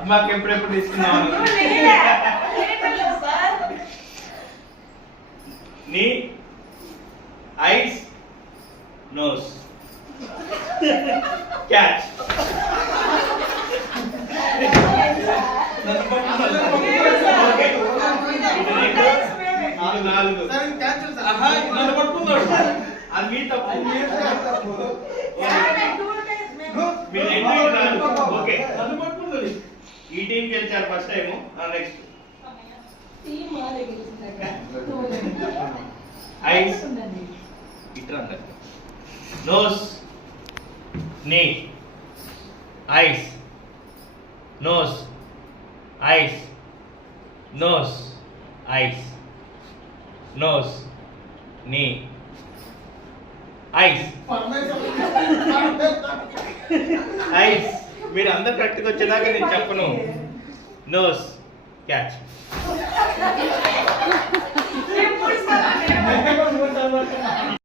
అమ్మకి ఎప్పుడెప్పుడు తీసుకున్నావు నీ ఐస్ నోస్ క్యాచ్ నాలుగు అది మీ తప్పు ఓకే ఈ టీం గెలిచారు ఫస్ట్ టైం నెక్స్ట్ ఐస్ ఇట్రా నోస్ నీ ఐస్ నోస్ ఐస్ నోస్ ఐస్ నోస్ నీ ఐస్ ఐస్ మీరు అందరు కరెక్ట్గా వచ్చేదాకా నేను చెప్పను నోస్ క్యాచ్